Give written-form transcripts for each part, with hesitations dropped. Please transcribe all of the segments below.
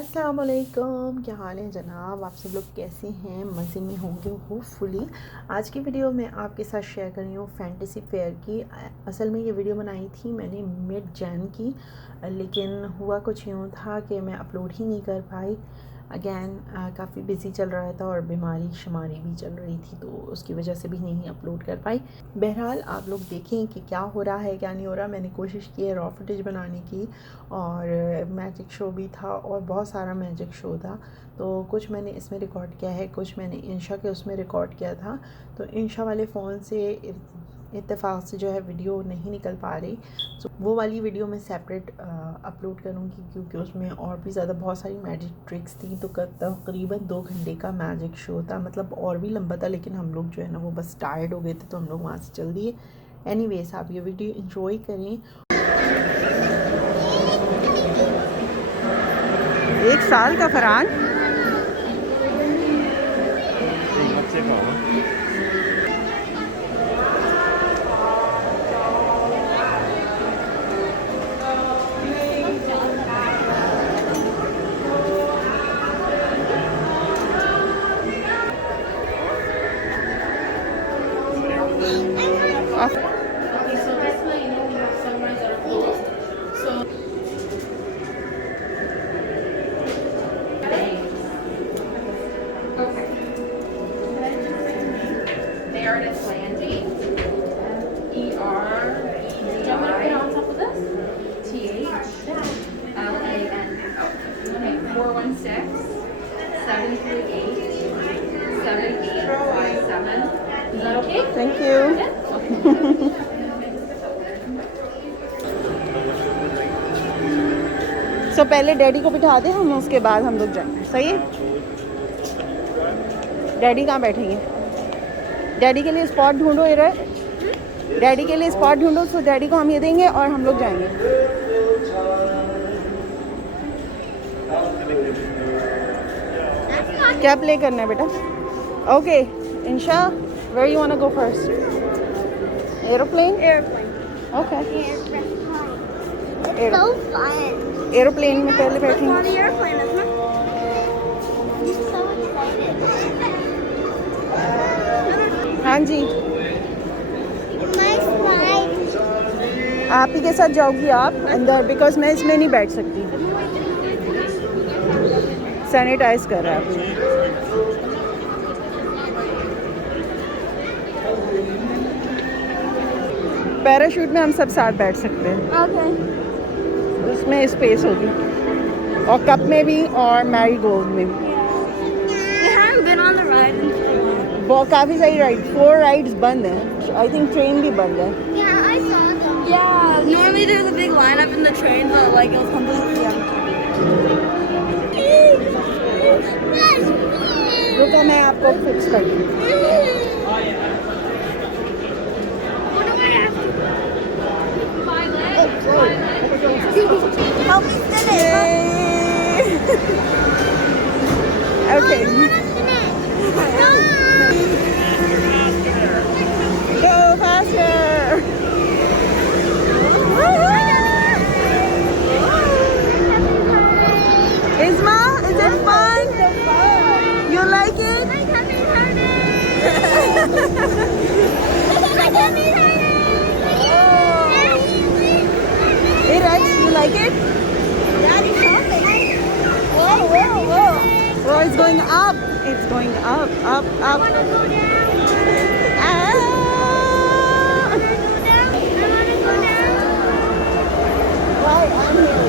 अस्सलाम वालेकुम, क्या हाल है जनाब। आप सब लोग कैसे हैं? मज़े में होंगे होपफुली। आज की वीडियो मैं आपके साथ शेयर कर रही हूँ फैंटेसी फेयर की। असल में ये वीडियो बनाई थी मैंने मिड जैन की, लेकिन हुआ कुछ यूँ था कि मैं अपलोड ही नहीं कर पाई। अगैन काफ़ी बिज़ी चल रहा था और बीमारी शुमारी भी चल रही थी, तो उसकी वजह से भी नहीं अपलोड कर पाई। बहरहाल आप लोग देखें कि क्या हो रहा है क्या नहीं हो रहा। मैंने कोशिश की है रॉ फुटेज बनाने की, और मैजिक शो भी था और बहुत सारा मैजिक शो था। तो कुछ मैंने इसमें रिकॉर्ड किया है, कुछ मैंने इंशा के उसमें रिकॉर्ड किया था। तो इंशा वाले फ़ोन से इत्तेफाक से जो है वीडियो नहीं निकल पा रही, तो वो वाली वीडियो मैं सेपरेट अपलोड करूँगी, क्योंकि उसमें और भी ज़्यादा बहुत सारी मैजिक ट्रिक्स थी। तो तकरीबन 2 घंटे का मैजिक शो था, मतलब और भी लंबा था, लेकिन हम लोग जो है ना वो बस टायर्ड हो गए थे, तो हम लोग वहाँ से चल दिए। एनीवेज आप ये वीडियो इंजॉय करें। 1 साल का Farhan Okay, so just to let you know, we have sunrise that are closed. So okay. They are at landing. E-R-E-D-I. Do you want me to put on top of this? T-H-L-A-N. Okay, 416-738-7857. Is that okay? Thank you. So पहले daddy को बिठा दें हम, उसके बाद हम लोग जाएंगे। सही है? डैडी कहाँ बैठेंगे? डैडी के लिए स्पॉट ढूंढो इधर। डैडी के लिए स्पॉट ढूंढो, तो डैडी को हम ये देंगे और हम लोग जाएंगे। क्या प्ले करना है बेटा? Okay Insha, where you want to go first? Aeroplane? Okay, So fun. Aeroplane में पहले बैठेंगे। On the airplane, isn't it? I'm so excited. हाँ जी, Nice ride. आप ही के साथ जाओगी आप अंदर, बिकॉज मैं इसमें नहीं बैठ सकती। सैनिटाइज कर रहा है आपने। पैराशूट में हम सब साथ बैठ सकते हैं, Okay. उसमें स्पेस होगी, और कप में भी और मैरी गोल्ड में भी। We haven't been on the ride in so long. बहुत काफ़ी सारी राइड, 4 राइड्स बंद हैं। आई थिंक ट्रेन भी बंद है। Yeah, I saw them. Yeah, normally there's a big lineup in the train, but like it was completely empty. रुको मैं आपको फिक्स कर दूँ। Help me spin it. Okay. Go faster. Isma, is it fun? You like it? Hey Rex, you like it? Whoa, whoa, whoa. Oh, it's going up. It's going up, up, I up. want to go down. Ah. I want to go down. Why? I'm here.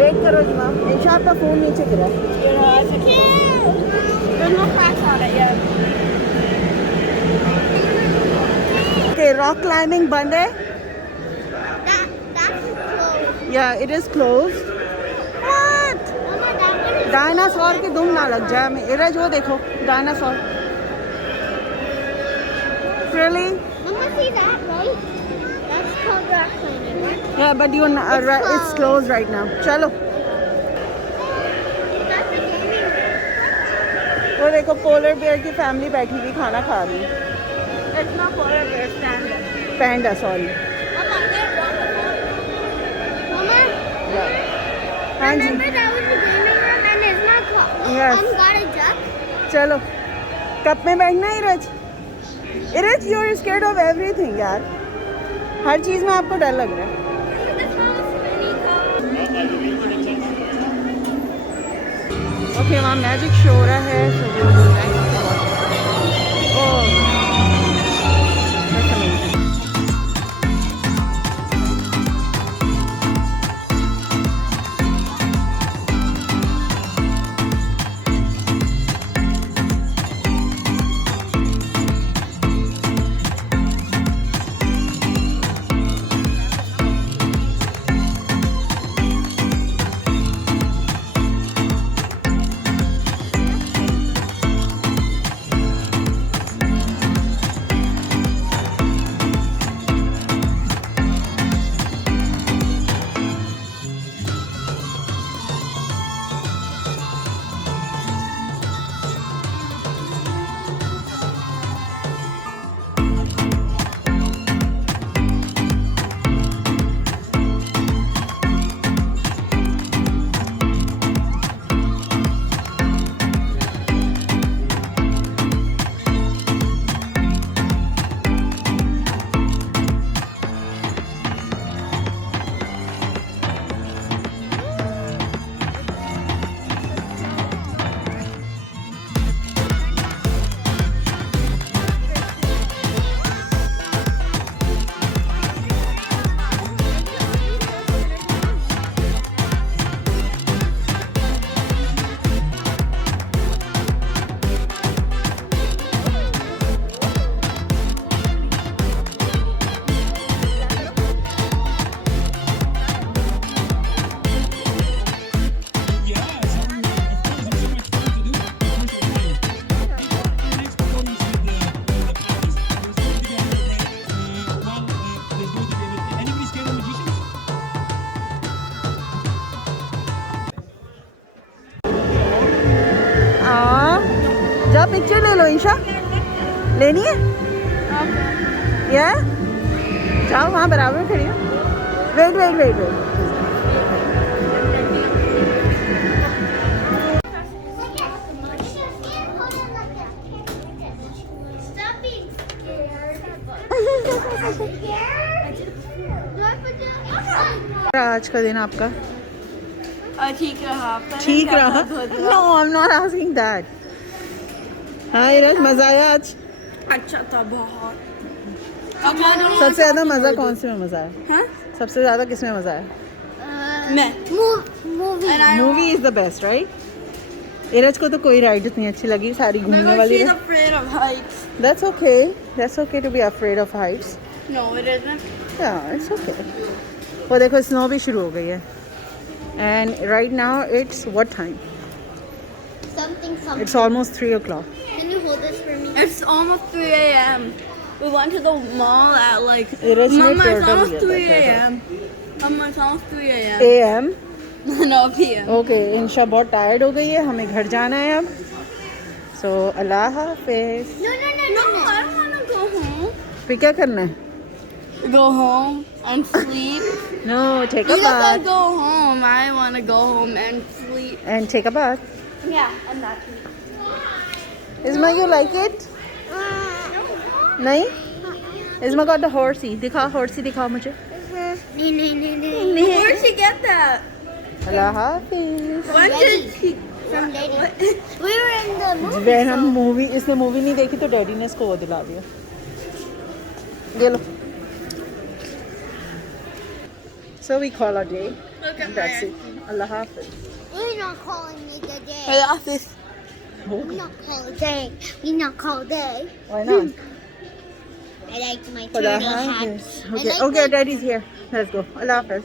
Wait करो जी ma'am, इंशा आपका phone नीचे गिरा है। It's cute. There's no cracks on it yet. Okay, rock climbing बंद है। That's closed. Yeah, it is closed. What? Mama, that one is dinosaur की दुम ना लग जाए हमें। इधर जो देखो dinosaur. Really? Mama, see that, right? That's called rock climbing, right? Yeah, but you're not, it's closed right now. चलो। That's a gaming. वो देखो पोलर बेयर की फैमिली बैठी हुई खाना खा रही है। It's not polar bear, panda. Panda, sorry. Mama, Mama, हाँ जी Remember that was the gaming room and it's not called. Yes. Got a duck. चलो कप में बैठना है इरज इरज you are scared of everything यार हर चीज़ में आपको डर लग रहा है ओके वहाँ मैजिक शो हो रहा है so we will go next to watch. Oh, that's amazing. जा पिक्चर ले लो ईशा लेनी है या जाओ वहाँ बराबर खड़ी हो wait wait wait wait Stop being scared. आज का दिन आपका ठीक रहा ठीक रहा no I am not asking that हाँ इरज मजा आया आज अच्छा था बहुत सबसे ज्यादा मजा कौन से में मजा आया हाँ? सबसे ज्यादा किस में मजा आया मैं movie is the best right इरज को तो कोई राइड इतनी अच्छी लगी सारी घूमने वाली that's okay to be afraid of heights या इट्स ओके वो देखो स्नो भी शुरू हो गई है and right now it's what time something. It's almost 3 o'clock. Can you hold this for me? It's almost 3 a.m. We went to the mall at like. Mama, it's almost 3 a.m. Mama, it's almost 3 a.m. AM? No, p.m. Okay, इंशा बहुत tired हो गई है हमें घर जाना है अब सो अल्लाह हाफिज No, I don't want to go home. फिर क्या करना है Go home and sleep. No, take a You don't bath go home. I want to go home and sleep. and take a bath. Yeah, and that's Isma, you like it? नहीं Isma got the horsey. दिखा horsey दिखाओ मुझे No. Where did she get that? Allah Hafiz When did she? From Daddy. We were in the movie. वह हम movie इसने movie नहीं देखी तो डैडी ने इसको वो दिला दिया ये लो So we call a day. Look at That's it. Allah Hafiz. We're not calling it a day. Hey, office. We're not calling a day. We're not calling a day. Why not? I like my Allah turtle hat. Hafiz. I Okay, like okay, my- daddy's here. Let's go. Allah Hafiz.